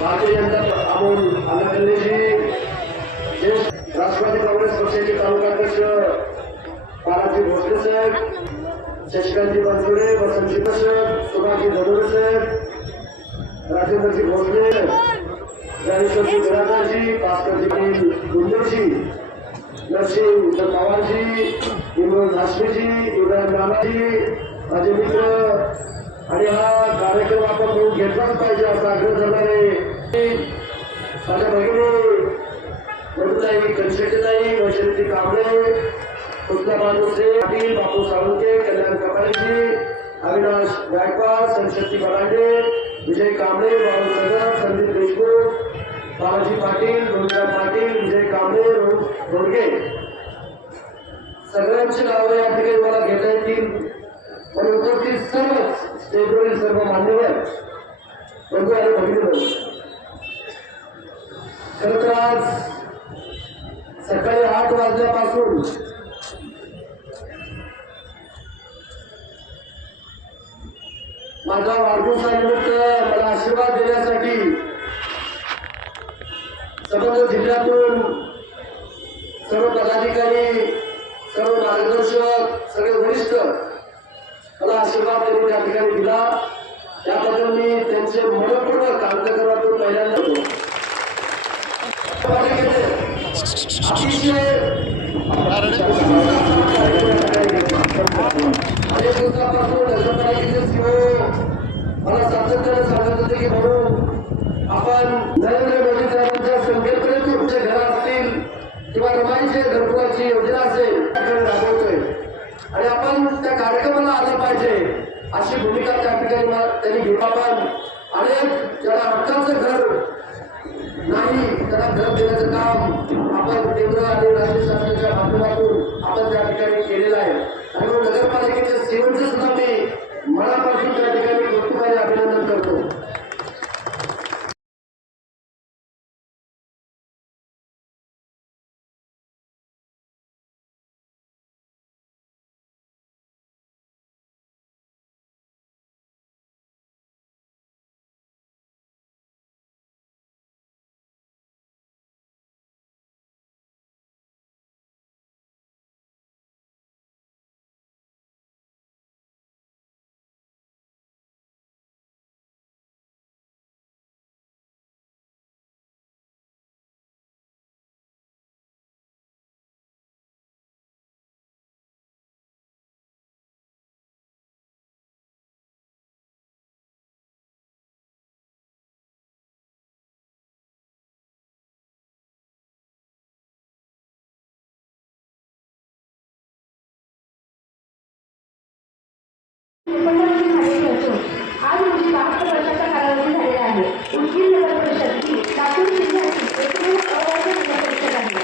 भारतीय जनता आपण अमोल आलकल्लेजी राष्ट्रवादी काँग्रेस पक्षाचे तालुकाध्यक्ष बालाजी भोसले साहेब शशिकांतजी बनसोडे वसंतजी साहेब सुभाषजी धनुरे साहेब राजेंद्रजी भोसले ज्ञानेश्वरजी बिरादारजी भास्करजी पाटील गुंजरजी नरसिंह पवारजी इमरान हाशमीजी इब्राहिम राणाजी माझे मित्र. आणि हा कार्यक्रम आपण घेतलाच पाहिजे असा आग्रह करणारे माझ्या भगिनी मधुताई कनशेटीताई वैशंती कांबळे कृष्णा बांधुसे पाटील बापू साळुंके कल्याण कपालेजी अविनाश गायकवाड संशक्ती बलांडे विजय कांबळे बाबू सगर संदीप देशमुख बालाजी पाटील गोविंदराव पाटील विजय कांबळे रोडगे सगळ्यांची नावं या ठिकाणी मला घेता येतील. पण उपस्थित सर्वच स्टेजवरील सर्व मान्यवर बंधू आणि भगिनी खरं तर आज सकाळी आठ वाजल्यापासून माझा वाढदिवसानिमित्त मला आशीर्वाद देण्यासाठी समग्र जिल्ह्यातून सर्व पदाधिकारी सर्व मार्गदर्शक सगळे वरिष्ठ मला आशीर्वाद त्यांनी त्या ठिकाणी दिला. त्याबद्दल मी त्यांचे मनपूर्वक कार्यक्रमातून पहिल्यांदा होतो अनेक दिवसापासून नगरपालिकेचे सीओ मला सातत्याने सांगत होते की भाऊ आपण नरेंद्र मोदी साहेबांच्या संकल्पनेतून तुमचे घर असतील किंवा रमाईचे घरकुलाची योजना असेल त्याकडे राबवतोय आणि आपण त्या कार्यक्रमाला आलं पाहिजे. अशी भूमिका त्या ठिकाणी मा- त्यांनी घेऊन आपण अनेक ज्याला हक्काचं घर नाही त्याला घर देण्याचं काम आपण केंद्र आणि राज्य शासनाच्या माध्यमातून आपण त्या ठिकाणी केलेला आहे. 有关单身还是特殊